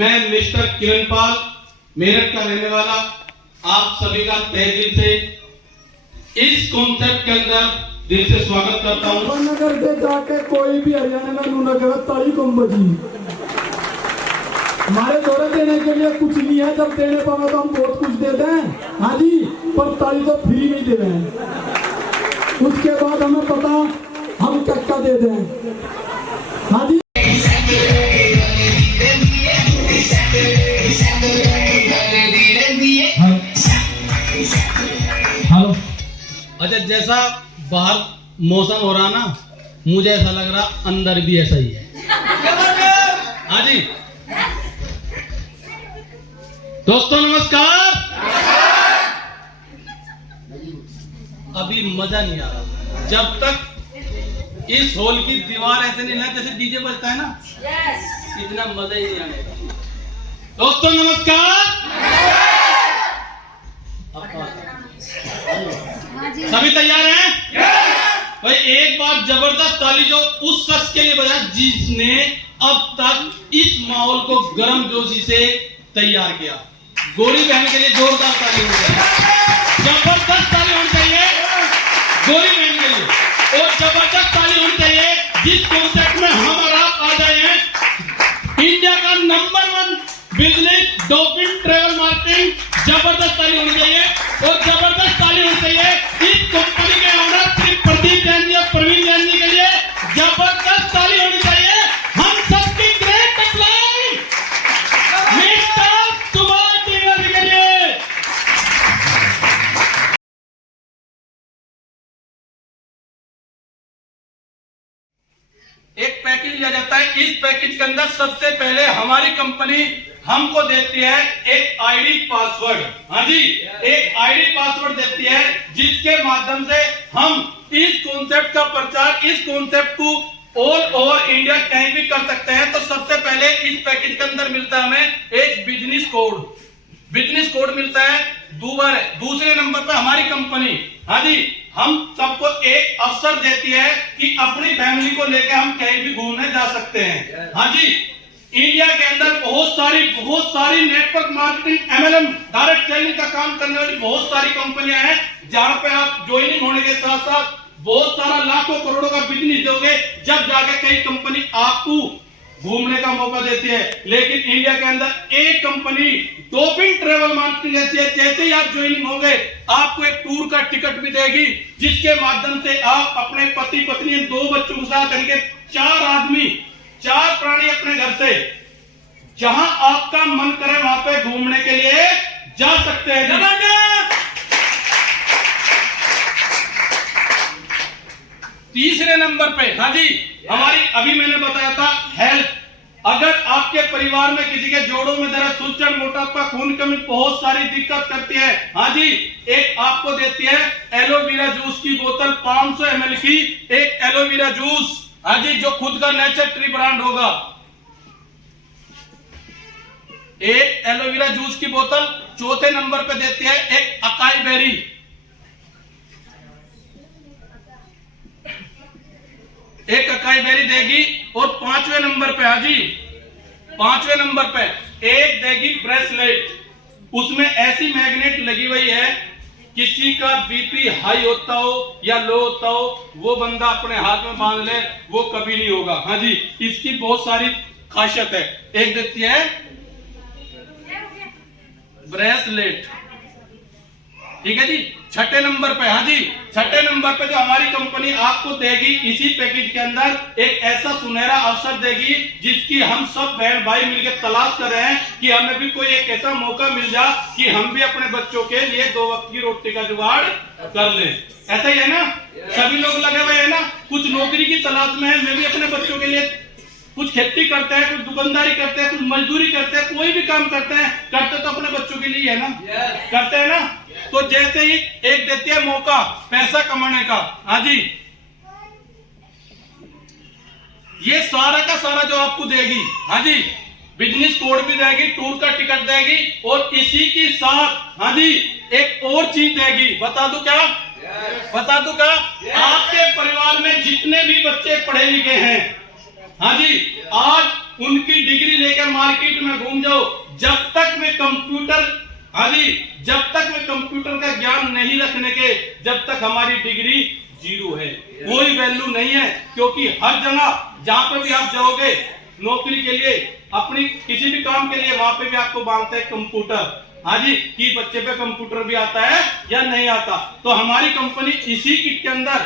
मैं मिस्टर किरणपाल मेरठ का रहने वाला आप सभी का तहे दिल से इस कॉन्सेप्ट के अंदर दिल से स्वागत करता हूँ। नगर से जाके कोई भी हरियाणा में नगर ताली कम बजी हमारे दौरे देने के लिए कुछ नहीं है। जब देने पाओ तो हम बहुत कुछ देते हैं, हाँ जी, पर ताली तो फ्री में दे रहे हैं। उसके बाद हमें पता हम क्या दे दें, हाँ जी। हेलो। अच्छा, जैसा बाहर मौसम हो रहा ना, मुझे ऐसा लग रहा अंदर भी ऐसा ही है। हाँ जी दोस्तों, नमस्कार। अभी मजा नहीं आ रहा जब तक इस हॉल की दीवार ऐसे नहीं ना जैसे डीजे बजता है ना, इतना मजा ही नहीं आएगा। दोस्तों नमस्कार। सभी तैयार हैं? भाई एक बार जबरदस्त ताली जो उस शख्स के लिए बजा जिसने अब तक इस माहौल को गर्म जोशी से तैयार किया। गोरी बहन के लिए जोरदार ताली होनी चाहिए, जबरदस्त ताली होनी चाहिए गोरी बहन के लिए, और जबरदस्त ताली होनी चाहिए जिस कॉन्सेप्ट में हम और आप आ गए हैं। इंडिया का number 1 business dolphin travel marketing, जबरदस्त ताली होनी चाहिए, और जबरदस्त ताली होनी चाहिए इस कंपनी के ओनर श्री प्रदीप जैन जी और प्रवीण जैन जी के लिए, जबरदस्त ताली होनी चाहिए। हम सबकी ग्रेट अप्लाई मिस्टर सुभाष जी के लिए। एक पैकेज लिया जाता है। इस पैकेज के अंदर सबसे पहले हमारी कंपनी हमको देती है एक आईडी पासवर्ड। हाँ जी, एक आईडी पासवर्ड देती है जिसके माध्यम से हम इस कॉन्सेप्ट का प्रचार, इस कॉन्सेप्ट को ऑल ओवर इंडिया कहीं भी कर सकते हैं। तो सबसे पहले इस पैकेज के अंदर मिलता है हमें एक बिजनेस कोड मिलता है। दूसरे नंबर पर हमारी कंपनी, हाँ जी, हम सबको एक अवसर देती है कि अपनी फैमिली को लेकर हम कहीं भी घूमने जा सकते हैं। हाँ जी, इंडिया के अंदर बहुत सारी network marketing, MLM, direct selling का काम करने वाली बहुत सारी कंपनियां हैं जहां पे आप ज्वाइनिंग होने के साथ साथ बहुत सारा लाखों करोड़ों का बिजनेस दोगे, जब जाके कई कंपनी आपको घूमने का मौका देती है। लेकिन इंडिया के अंदर एक कंपनी डॉल्फिन ट्रेवल मार्केटिंग ऐसी है, जैसे ही आप ज्वाइनिंग होंगे आपको एक टूर का टिकट भी देगी, जिसके माध्यम से आप अपने पति पत्नी 2 बच्चों के साथ करके 4 आदमी 4 प्राणी अपने घर से जहां आपका मन करे वहां पे घूमने के लिए जा सकते हैं। तीसरे नंबर पे, हाँ जी, हमारी अभी मैंने बताया था हेल्थ। अगर आपके परिवार में किसी के जोड़ों में दर्द, सूजन, मोटापा, खून कमी, बहुत सारी दिक्कत करती है, हाँ जी, एक आपको देती है एलोवेरा जूस की बोतल 500 ml की, एक एलोवेरा जूस, हाँ जी, जो खुद का नेचर ट्री ब्रांड होगा। एक एलोवेरा जूस की बोतल। चौथे नंबर पे देती है एक अकाई बेरी, एक अकाई बेरी देगी। और 5वें नंबर पे, हाँ जी, 5वें नंबर पे एक देगी ब्रेसलेट। उसमें ऐसी मैग्नेट लगी हुई है, किसी का बीपी हाई होता हो या लो होता हो, वो बंदा अपने हाथ में बांध ले, वो कभी नहीं होगा। हाँ जी, इसकी बहुत सारी खासियत है। एक देती है ब्रेसलेट, ठीक है जी। 6ठे नंबर पे, हाँ जी, 6ठे नंबर पे जो हमारी कंपनी आपको देगी इसी पैकेज के अंदर एक ऐसा सुनहरा अवसर देगी जिसकी हम सब बहन भाई मिलकर तलाश कर रहे हैं कि हमें भी कोई एक ऐसा मौका मिल जाए कि हम भी अपने बच्चों के लिए 2 वक्त की रोटी का जुगाड़ कर लें। ऐसा ही है ना, सभी लोग लगे हुए हैं ना, कुछ नौकरी की तलाश में है। मैं भी अपने बच्चों के लिए कुछ खेती करते हैं, कुछ दुकानदारी करते हैं, कुछ मजदूरी करते हैं, कोई भी काम करते तो अपने बच्चों के लिए है ना, करते हैं ना। तो जैसे ही एक देती है मौका पैसा कमाने का, हाँ जी, ये सारा का सारा जो आपको देगी, हाँ जी, बिजनेस कोड भी देगी, टूर का टिकट देगी, और इसी के साथ, हाँ जी, एक और चीज देगी। बता दूं क्या? आपके परिवार में जितने भी बच्चे पढ़े लिखे हैं, हाँ जी, आज उनकी डिग्री लेकर मार्केट में घूम जाओ, जब तक वे कंप्यूटर जब तक वे कंप्यूटर का ज्ञान नहीं रखने के, जब तक हमारी डिग्री जीरो है, कोई वैल्यू नहीं है। क्योंकि हर जगह जहां पर भी आप जाओगे नौकरी के लिए, अपनी किसी भी काम के लिए, वहां पे भी आपको मांगते हैं कंप्यूटर। कि बच्चे पे कंप्यूटर भी आता है या नहीं आता। तो हमारी कंपनी इसी किट के अंदर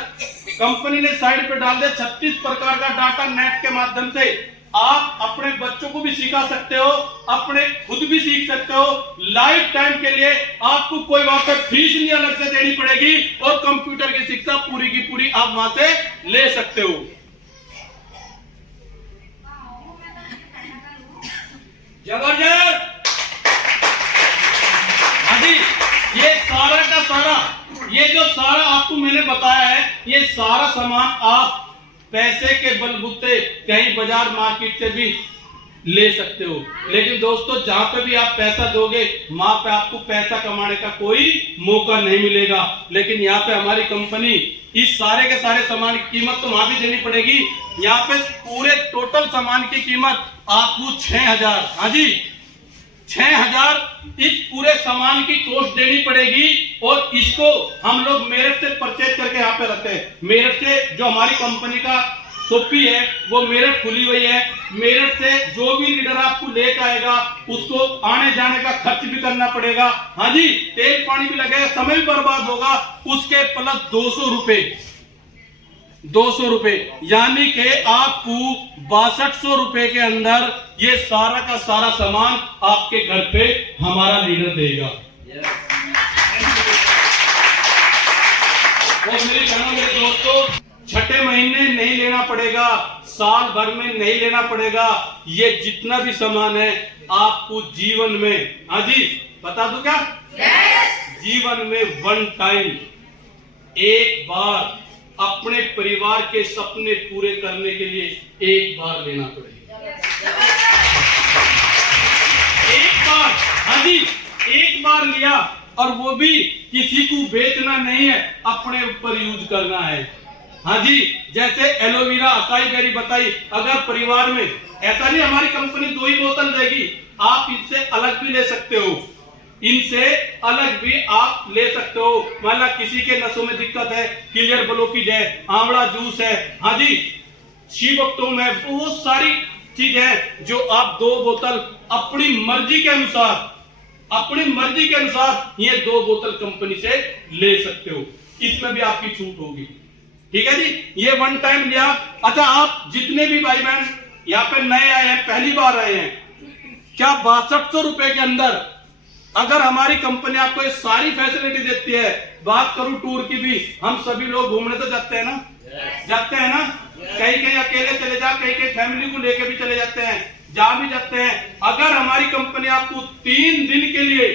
कंपनी ने साइड पे डाल दिया 36 प्रकार का डाटा नेट के माध्यम से आप अपने बच्चों को भी सिखा सकते हो, अपने खुद भी सीख सकते हो। लाइफ टाइम के लिए आपको कोई वहां पे फीस नहीं अलग से देनी पड़ेगी और कंप्यूटर की शिक्षा पूरी की पूरी आप वहां से ले सकते हो। जबरदस्त। ये सारा का सारा, ये जो सारा आपको मैंने बताया है, ये सारा सामान आप पैसे के बलबूते कहीं बाजार मार्केट से भी ले सकते हो। लेकिन दोस्तों जहां पे भी आप पैसा दोगे वहां पे आपको पैसा कमाने का कोई मौका नहीं मिलेगा। लेकिन यहाँ पे हमारी कंपनी इस सारे के सारे सामान की कीमत तो वहां भी देनी पड़ेगी। यहाँ पे पूरे टोटल सामान की कीमत आपको 6000, 6000 इस पूरे सामान की कॉस्ट देनी पड़ेगी। और इसको हम लोग मेरठ से परचेज करके यहाँ पे रखते हैं। मेरठ से जो हमारी कंपनी का शॉपी है वो मेरठ खुली हुई है। मेरठ से जो भी लीडर आपको लेकर आएगा उसको आने जाने का खर्च भी करना पड़ेगा। तेल पानी भी लगेगा, समय भी बर्बाद होगा, उसके प्लस 200 रुपए, यानी कि आपको 6200 रुपए के अंदर ये सारा का सारा सामान आपके घर पे हमारा लीडर देगा। और मेरे दोस्तों, छठे महीने नहीं लेना पड़ेगा, साल भर में नहीं लेना पड़ेगा। ये जितना भी सामान है आपको जीवन में, बता दो क्या, जीवन में वन टाइम एक बार अपने परिवार के सपने पूरे करने के लिए एक बार लेना पड़ेगा। एक बार लिया, और वो भी किसी को बेचना नहीं है, अपने ऊपर यूज करना है। जैसे एलोवेरा, अकाई बेरी बताई, अगर परिवार में ऐसा नहीं हमारी कंपनी 2 ही बोतल देगी, आप इससे अलग भी ले सकते हो, इनसे अलग भी आप ले सकते हो। मतलब किसी के नसों में दिक्कत है, क्लियर ब्लॉकेज है, आंवला जूस है, शीबकटोम है, बहुत सारी चीज है जो आप 2 बोतल अपनी मर्जी के अनुसार ये 2 बोतल कंपनी से ले सकते हो। इसमें भी आपकी छूट होगी। ठीक है जी, ये वन टाइम लिया। अच्छा, आप जितने भी भाई बहन यहाँ पे नए आए हैं, पहली बार आए हैं, क्या 6200 रुपए के अंदर अगर हमारी कंपनी आपको ये सारी फैसिलिटी देती है। बात करूं टूर की भी, हम सभी लोग घूमने तो जाते हैं ना, कहीं अकेले चले जा, कहीं फैमिली को लेके भी चले जाते हैं, जहां भी जाते हैं। अगर हमारी कंपनी आपको 3 दिन के लिए,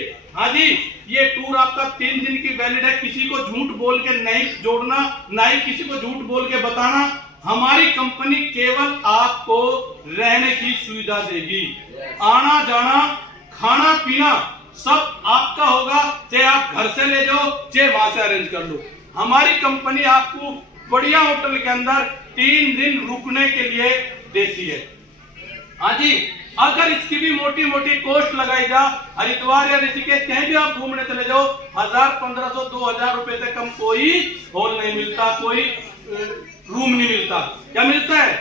ये टूर आपका 3 दिन की वैलिड है, किसी को झूठ बोल के नहीं जोड़ना, ना ही किसी को झूठ बोल के बताना। हमारी कंपनी केवल आपको रहने की सुविधा देगी, आना जाना खाना पीना सब आपका होगा, चाहे आप घर से ले जाओ चाहे वहां से अरेंज कर लो। हमारी कंपनी आपको बढ़िया होटल के अंदर 3 दिन रुकने के लिए देती है। अगर इसकी भी मोटी मोटी कॉस्ट लगाई जा, हरिद्वार या ऋषिकेश कहीं भी आप घूमने चले जाओ, 1000, 1500, 2000 रुपए से कम कोई हॉल नहीं मिलता, कोई रूम नहीं मिलता। क्या मिलता है?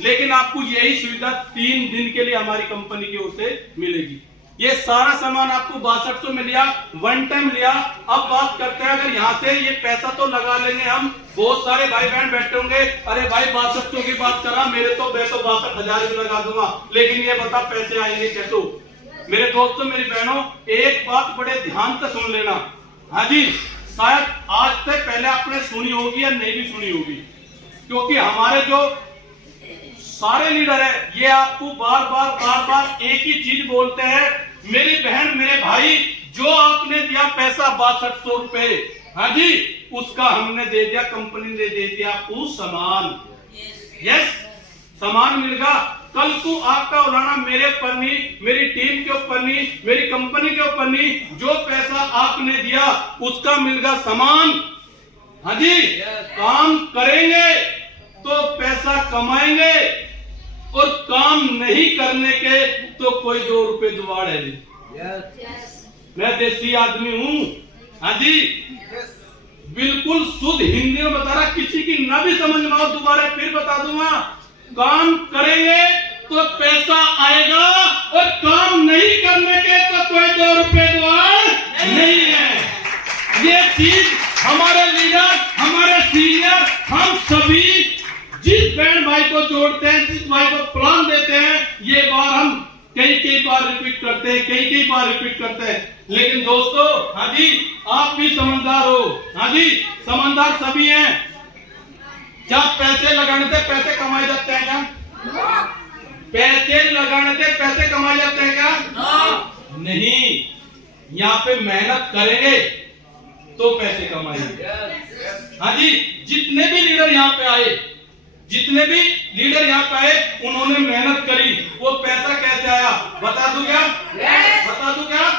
लेकिन आपको यही सुविधा 3 दिन के लिए हमारी कंपनी की ओर से मिलेगी। ये सारा सामान आपको 6200 में लिया, वन टाइम लिया। अब बात करते हैं, अगर यहाँ से ये पैसा तो लगा लेंगे हम, बहुत सारे भाई बहन बैठे होंगे, अरे भाई 6200 की बात करा, मेरे तो मैं तो 62,000 भी लगा दूंगा, लेकिन ये बता पैसे आएंगे कैसे? मेरे दोस्तों मेरी बहनों, एक बात बड़े ध्यान से सुन लेना। शायद आज से पहले आपने सुनी होगी या नहीं भी सुनी होगी, क्योंकि हमारे जो सारे लीडर है ये आपको बार बार एक ही चीज बोलते हैं, मेरी बहन मेरे भाई, जो आपने दिया पैसा 6200 रुपए, उसका हमने दे दिया, कंपनी ने दे दिया आपको सामान। यस, सामान मिलेगा। कल को आपका उड़ाना मेरे ऊपर नहीं, मेरी टीम के ऊपर नहीं, मेरी कंपनी के ऊपर नहीं, जो पैसा आपने दिया उसका मिलेगा सामान। काम करेंगे तो पैसा कमाएंगे, और काम नहीं करने के तो कोई 2 रुपए जुगाड़ है जी। मैं देसी आदमी हूं, हाँ जी, बिल्कुल शुद्ध हिंदी में बता रहा, किसी की ना भी समझ में आओ दोबारा फिर बता दूंगा। काम करेंगे तो पैसा आएगा और काम नहीं करने के तो कोई 2 रुपए जुगाड़ नहीं है। ये चीज हमारे लीडर, हमारे सीनियर, हम सभी जिस बहन भाई को जोड़ते हैं, जिस भाई को प्लान देते हैं, ये बार हम कई बार रिपीट करते हैं, कई बार रिपीट करते हैं। लेकिन दोस्तों, हाँ जी, आप भी समझदार हो, हाँ जी, समझदार सभी हैं। क्या पैसे लगाने से पैसे कमाए जाते हैं क्या? पैसे लगाने से पैसे कमाए जाते हैं क्या? नहीं, यहाँ पे मेहनत करेंगे तो पैसे कमाएंगे। हाँ जी, जितने भी लीडर यहाँ पे आए, जितने भी लीडर यहाँ पे आए, उन्होंने मेहनत करी। वो पैसा कैसे आया बता दूं क्या? बता दूं क्या?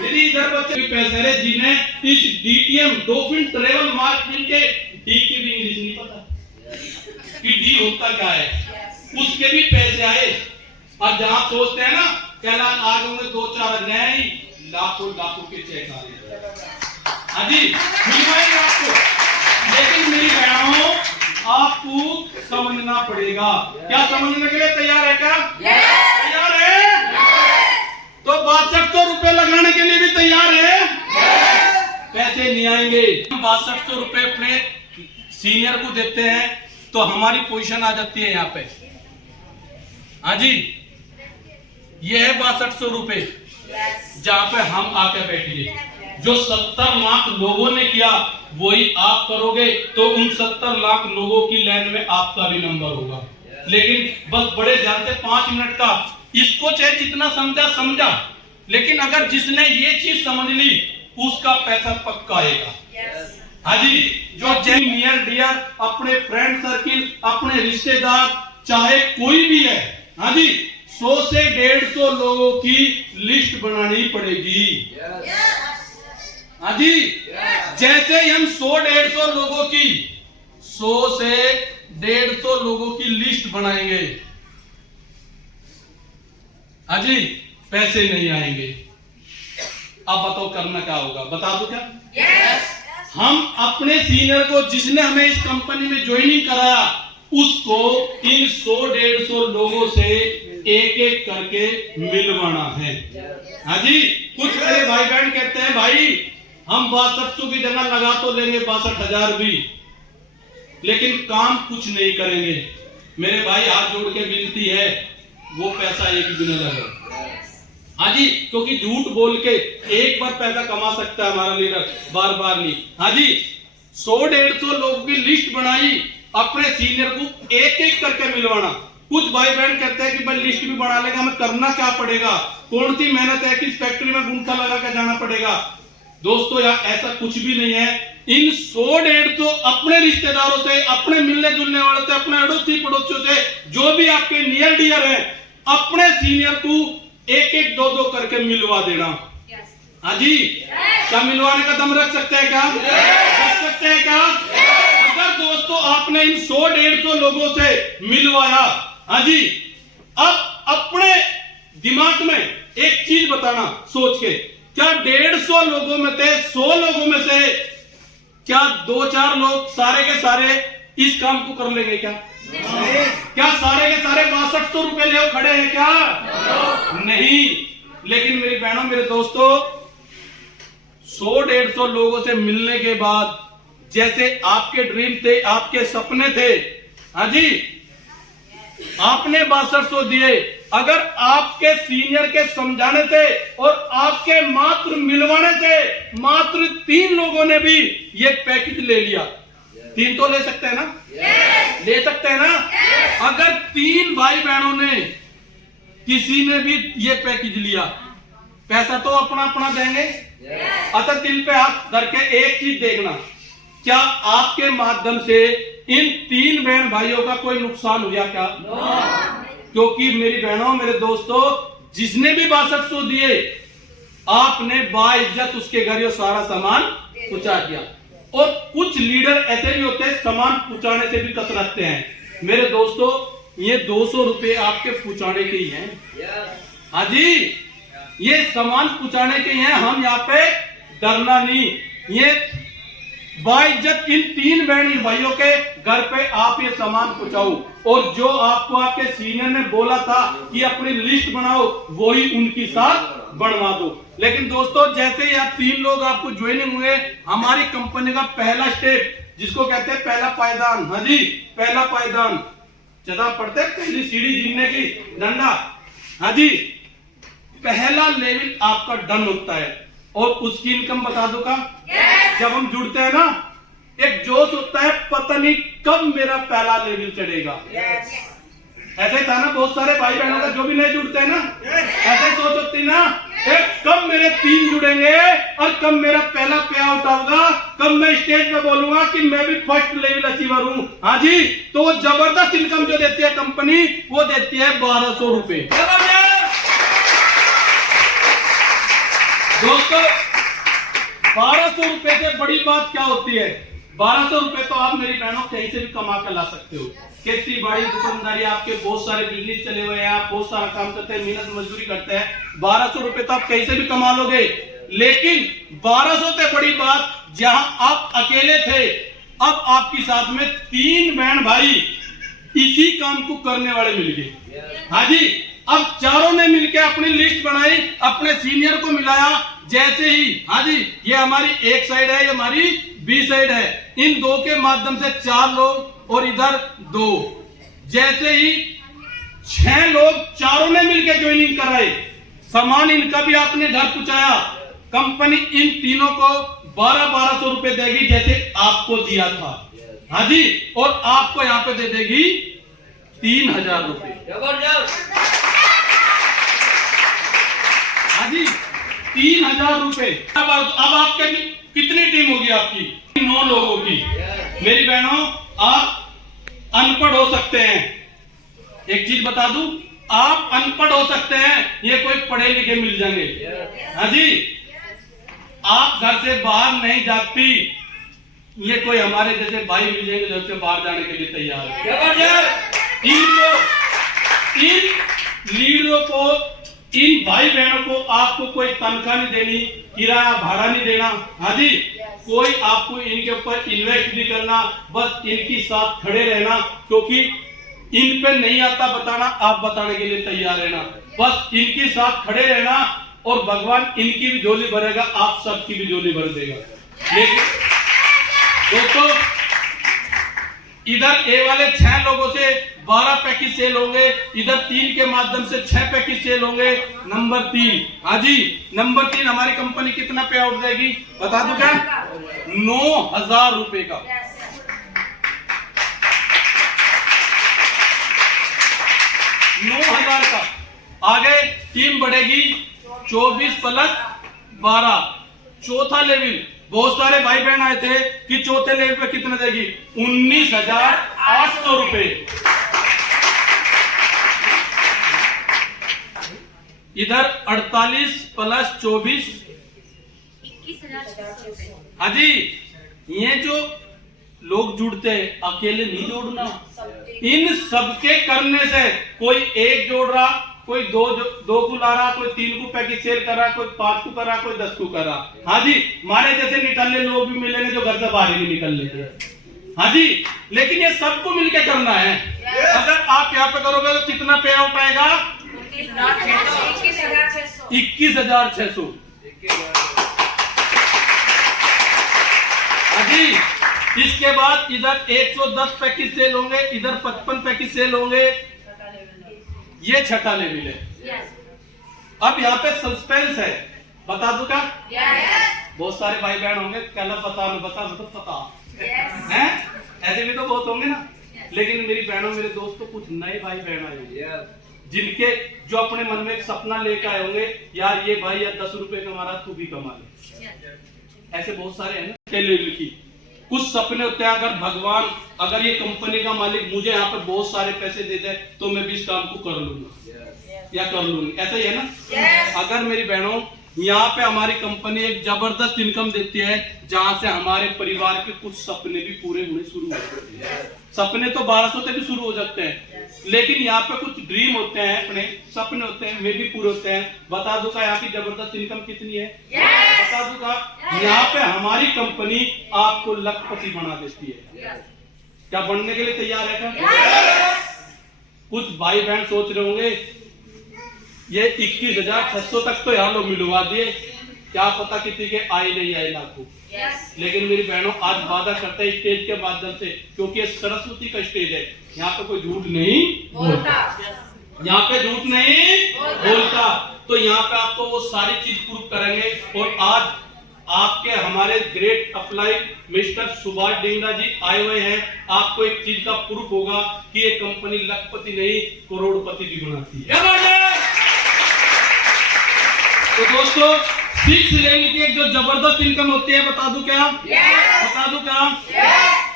दीदी इधर बच्चे भी पैसे रहे जिन्हें इस डीटीएम डॉल्फिन ट्रेवल मार्केटिंग के डी की भी इंग्लिश नहीं पता कि डी होता क्या है, उसके भी पैसे आए। और जहां सोचते हैं ना कहना आज होंगे 2-4 नए लाखों के चेक आ रहे, हाँ जी, मिलवाएंगे आपको। लेकिन मेरी बहनों, आपको समझना पड़ेगा। क्या समझने के लिए तैयार है क्या? तैयार है? तो 6200 रुपए लगाने के लिए भी तैयार है? पैसे नहीं आएंगे। हम 6200 रुपए अपने सीनियर को देते हैं तो हमारी पोजीशन आ जाती है यहाँ पे, हाँ जी, ये है 6200 रुपए जहाँ पे हम आके बैठिए। जो 70 लाख लोगों ने किया वही आप करोगे तो उन 70 लाख लोगों की लाइन में आपका भी नंबर होगा। लेकिन बस बड़े ध्यान से 5 मिनट का, इसको चाहे जितना समझा, लेकिन अगर जिसने ये चीज समझ ली उसका पैसा पक्का आएगा। हाँ जी, जो नियर डियर, अपने फ्रेंड सर्किल, अपने रिश्तेदार, चाहे कोई भी है, हाँ जी, 100 से 150 लोगों की लिस्ट बनानी पड़ेगी। हाँ जी, जैसे ही हम 100-150 लोगों की, 100 से 150 लोगों की लिस्ट बनाएंगे, हाँ जी, पैसे नहीं आएंगे। अब बताओ करना क्या होगा, बता दो क्या? हम अपने सीनियर को, जिसने हमें इस कंपनी में ज्वाइनिंग कराया, उसको इन 100-150 लोगों से एक करके मिलवाना है। हाँ जी, कुछ मेरे भाई बहन कहते हैं भाई हम 6200 की जगह लगा तो लेंगे 62,000 भी, लेकिन काम कुछ नहीं करेंगे। मेरे भाई हाथ जोड़ के विनती है, वो पैसा एक भी न लगे। हाँ जी, क्योंकि झूठ बोल के एक बार पैसा कमा सकता है हमारा लीडर, बार बार नहीं। हाँ जी, 100-150 लोगों की लिस्ट बनाई, अपने सीनियर को एक करके मिलवाना। कुछ भाई बहन कहते हैं कि भाई लिस्ट भी बना लेगा, हमें करना क्या पड़ेगा, कौन सी मेहनत है, किस फैक्ट्री में गुंठा लगा के जाना पड़ेगा। दोस्तों यार ऐसा कुछ भी नहीं है। इन 100-150 अपने रिश्तेदारों से, अपने मिलने जुलने वालों से, अपने अड़ोसी पड़ोसियों से, जो भी आपके नियर डियर है, अपने सीनियर को एक 2 करके मिलवा देना। हाँ जी, क्या मिलवाने का दम रख सकते हैं क्या? रख सकते हैं क्या? अगर दोस्तों आपने इन 100-150 लोगों से मिलवाया, हाँ जी, अब अपने दिमाग में एक चीज बताना सोच के, क्या 150 लोगों में से 100 लोगों में से क्या 2-4 लोग सारे के सारे इस काम को कर लेंगे क्या? क्या सारे के सारे 6200 रुपए ले खड़े हैं क्या? नहीं। लेकिन मेरी बहनों, मेरे दोस्तों, 100-150 लोगों से मिलने के बाद जैसे आपके ड्रीम थे, आपके सपने थे, हाँ जी, आपने 6200 दिए। अगर आपके सीनियर के समझाने से और आपके मात्र मिलवाने से मात्र 3 लोगों ने भी ये पैकेज ले लिया, 3 तो ले सकते हैं ना? ले सकते हैं ना? अगर 3 भाई बहनों ने, किसी ने भी ये पैकेज लिया, पैसा तो अपना अपना देंगे। अच्छा, दिल पे हाथ धर के एक चीज देखना, क्या आपके माध्यम से इन 3 बहन भाइयों का कोई नुकसान हुआ क्या? क्योंकि मेरी बहनों, मेरे दोस्तों, जिसने भी 6200 दिए, आपने बाइज्जत उसके घर ये सारा सामान पहुंचा दिया। और कुछ लीडर ऐसे भी होते हैं सामान पहुंचाने से भी कतराते हैं। मेरे दोस्तों, ये 200 रुपए आपके पहुंचाने के ही हैं। हाँ जी, ये सामान पहुंचाने के ही हैं। हम यहाँ पे डरना नहीं। ये बाइज्जत इन 3 बहन भाइयों के घर पे आप ये सामान पहुंचाओ, और जो आपको आपके सीनियर ने बोला था कि अपनी लिस्ट बनाओ, वही उनकी साथ बनवा दो। लेकिन दोस्तों, जैसे यहाँ 3 लोग आपको ज्वाइनिंग हुए, हमारी कंपनी का पहला स्टेप जिसको कहते हैं पहला पायदान, हाँ जी, पहला पायदान जदा पढ़ते पहली सीढ़ी जीतने की डंडा, हाँ जी, पहला लेवल आपका डन होता है। और उसकी इनकम बता दो का, जब हम जुड़ते हैं ना, एक जोश होता है, पता नहीं कब मेरा पहला लेवल चढ़ेगा। ऐसे था ना, बहुत सारे भाई बहनों का जो भी नहीं जुड़ते हैं ना, ऐसे सोच होती ना, कब मेरे 3 जुड़ेंगे और कब मेरा पहला पे आउट होगा, कब मैं स्टेज पे बोलूंगा कि मैं भी फर्स्ट लेवल अचीवर हूं। हाँ जी, तो वो जबरदस्त इनकम जो देती है कंपनी, वो देती है 1200 रुपए। दोस्तों, 1200 रुपए से बड़ी बात क्या होती है? 1200 रुपए तो आप मेरी बहनों कहीं से भी कमा कर ला सकते हो। खेती बाड़ी दुकानदारी, आपके बहुत सारे बिजनेस चले हुए हैं, आप बहुत सारा काम करते हैं, मेहनत मजदूरी करते हैं, 1200 रुपए तो आप कहीं से भी कमा लोगे। लेकिन 1200 से बड़ी बात, जहां आप अकेले थे, अब आपके साथ में 3 बहन भाई इसी काम को करने वाले मिल गए। हाँ जी, अब चारों ने मिलकर अपनी लिस्ट बनाई, अपने सीनियर को मिलाया। जैसे ही, हाँ जी, ये हमारी एक साइड है, ये हमारी बी साइड है, इन 2 के माध्यम से 4 लोग और इधर 2, जैसे ही 6 लोग चारों ने मिलकर ज्वाइनिंग कराए, सामान इनका भी आपने घर पहुंचाया। कंपनी इन तीनों को 1200 रुपए देगी, जैसे आपको दिया था। हाँ जी, और आपको यहाँ पे दे देगी 3000 रुपए। हाँ जी, 3000 रुपए। अब आपके कितनी टीम होगी आपकी? 9 लोगों की। मेरी बहनों, आप अनपढ़ हो सकते हैं, एक चीज बता दूं, आप अनपढ़ हो सकते हैं, ये कोई पढ़े लिखे मिल जाएंगे। हाँ जी, आप घर से बाहर नहीं जाती, ये कोई हमारे जैसे भाई मिल जाएंगे घर से बाहर जाने के लिए तैयार है। इनको, इन लीडरों को, इन भाई बहनों को आपको कोई तनख्वाह नहीं देनी, किराया भाड़ा नहीं देना। हाँ जी, कोई आपको इनके ऊपर इन्वेस्ट नहीं करना, बस इनकी साथ खड़े रहना, क्योंकि इन पे नहीं आता बताना, आप बताने के लिए तैयार रहना, बस इनके साथ खड़े रहना, और भगवान इनकी भी झोली भरेगा, आप सबकी भी झोली भर देगा। लेकिन दोस्तों, इधर ए वाले 6 लोगों से 12 पैकेज सेल होंगे, इधर 3 के माध्यम से 6 पैकेज सेल होंगे। नंबर 3, हाँ जी, नंबर 3 हमारी कंपनी कितना पे आउट देगी बता दो क्या? 9000 रुपए का। 9000 का। आगे टीम बढ़ेगी 24 + 12, चौथा लेवल। बहुत सारे भाई बहन आए थे कि चौथे लेवल पे कितने देगी? 19,800 रुपए। इधर 48 + 24, 21,600। हाँ जी, ये जो लोग जुड़ते हैं, अकेले नहीं जोड़ना, इन सबके करने से कोई एक जोड़ रहा, कोई दो को ला रहा, कोई 3 को पैकेज सेल कर रहा, कोई 5 को कर रहा, कोई 10 को कर रहा। हाँ जी, हमारे जैसे निकलने लोग भी मिलेंगे जो घर से बाहर ही नहीं निकल लेते। हाँ जी, लेकिन ये सबको मिलके करना है। अगर आप यहाँ पे करोगे तो कितना पे आउट आएगा? 21,600। हाँ जी, इसके बाद इधर 110 पैकेज सेल होंगे, इधर 55 पैकेज सेल होंगे। ये छठा लेवल है। अब यहाँ पे सस्पेंस है, बता दूं क्या? बहुत सारे भाई बहन होंगे, कहना बता मतलब पता है, ऐसे भी तो बहुत होंगे ना। लेकिन मेरी बहनों, मेरे दोस्तों, कुछ नए भाई बहन आए होंगे जिनके जो अपने मन में एक सपना लेकर आए होंगे, यार ये भाई यार 10 रुपए कमा रहा, तू भी कमा ले। ऐसे बहुत सारे हैं ना लेवल की। कुछ सपने होते हैं, अगर भगवान, अगर ये कंपनी का मालिक मुझे यहाँ पर बहुत सारे पैसे दे दे तो मैं भी इस काम को कर लूंगा या कर लूंगी, ऐसा ही है ना। अगर मेरी बहनों यहाँ पे हमारी कंपनी एक जबरदस्त इनकम देती है, जहां से हमारे परिवार के कुछ सपने भी पूरे होने शुरू हो जाते हैं। सपने तो 1200 से भी शुरू हो जाते हैं, लेकिन यहाँ पे कुछ ड्रीम होते हैं, अपने सपने होते हैं, वे भी पूरे होते हैं। बता दूंगा यहाँ की जबरदस्त इनकम कितनी है? बता दूंगा, यहाँ पे हमारी कंपनी आपको लखपति बना देती है। क्या बनने के लिए तैयार है क्या? कुछ भाई बहन सोच रहे होंगे ये 21,600 तक तो यहाँ लोग मिलवा दिए, क्या पता किसी के आए नहीं आए लाखों। लेकिन मेरी बहनों, आज वादा करते हैं स्टेज के माध्यम से, क्योंकि ये सरस्वती का स्टेज है, यहाँ पे कोई झूठ नहीं बोलता, यहाँ पे झूठ नहीं बोलता। तो यहाँ पे आपको वो सारी चीज प्रूफ करेंगे। और आज आपके हमारे ग्रेट अप्लाई मिस्टर सुभाष डिंगरा जी आए हुए हैं। आपको एक चीज का प्रूफ होगा कि ये कंपनी लखपति नहीं करोड़पति भी बनाती है। तो दोस्तों, 6 लेन की एक जो जबरदस्त इनकम होती है, बता दूं क्या? बता दूं क्या?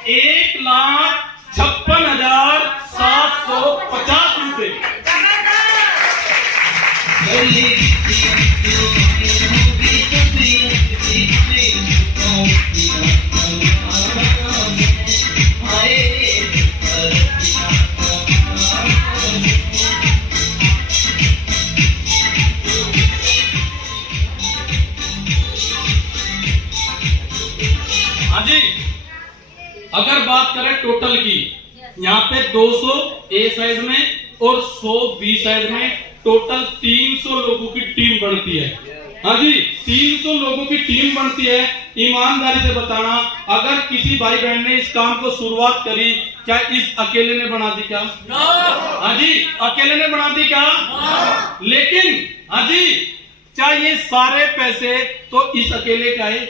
1,56,750 रुपए। हाँ जी, अगर बात करें टोटल की, यहाँ पे 200 ए साइड में और 100 बी साइड में, टोटल 300 लोगों की टीम बनती है। हाँ जी, 300 लोगों की टीम बनती है। ईमानदारी से बताना, अगर किसी भाई बहन ने इस काम को शुरुआत करी, क्या इस अकेले ने बना दी क्या? हाँ जी, अकेले ने बना दी क्या? लेकिन हाँ जी, क्या ये सारे पैसे तो इस अकेले का है?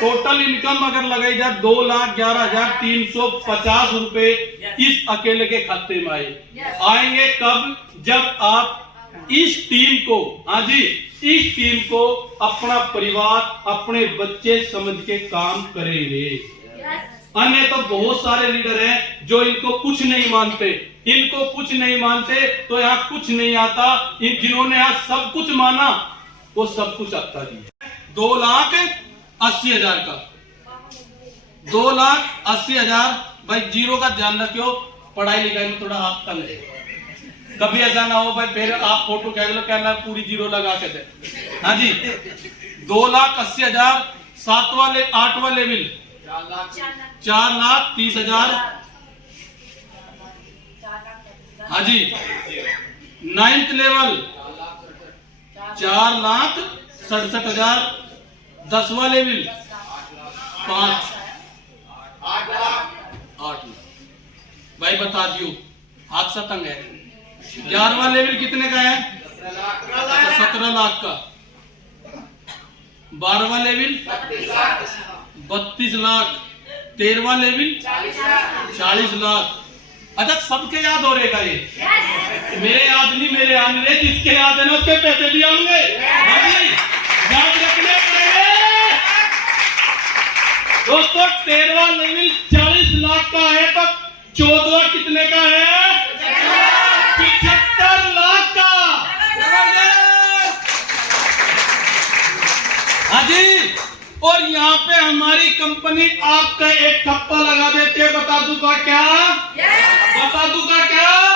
टोटल इनकम अगर लगाई जाए 2,11,350 रुपए इस अकेले के खाते में आएंगे कब? जब आप इस टीम को, हाँ जी, इस टीम को अपना परिवार, अपने बच्चे समझ के काम करेंगे। अन्य तो बहुत सारे लीडर हैं जो इनको कुछ नहीं मानते, इनको कुछ नहीं मानते तो यहाँ कुछ नहीं आता। जिन्होंने यहाँ सब कुछ माना वो सब कुछ आता ही है। 2,80,000 का, 2,80,000। भाई जीरो का ध्यान रखियो, पढ़ाई लिखाई में थोड़ा हाथ तंग है, कभी ऐसा ना हो भाई फिर आप फोटो कहना पूरी जीरो लगा के दे। हाँ जी, 2,80,000। 8वां लेवल 4,30,000। हाँ जी, 9th लेवल 4,67,000। 10वां लेवल 8 लाख। भाई बता दियो, हाथ सा तंग है। 11वां लेवल कितने का है? 17 लाख का। 12वां लेवल 32 लाख। 13वां लेवल 40 लाख। अच्छा, सबके याद हो रहेगा ये? मेरे याद नहीं, मेरे याद नहीं, जिसके याद है ना उसके पैसे भी आएंगे। याद रखने पड़ेंगे दोस्तों। 13वां लेवल 40 लाख का है, तो 14वां कितने का है? 75 लाख का। हाँ जी, और यहाँ पे हमारी कंपनी आपका एक ठप्पा लगा देती है। बता दूंगा क्या? बता दूंगा क्या?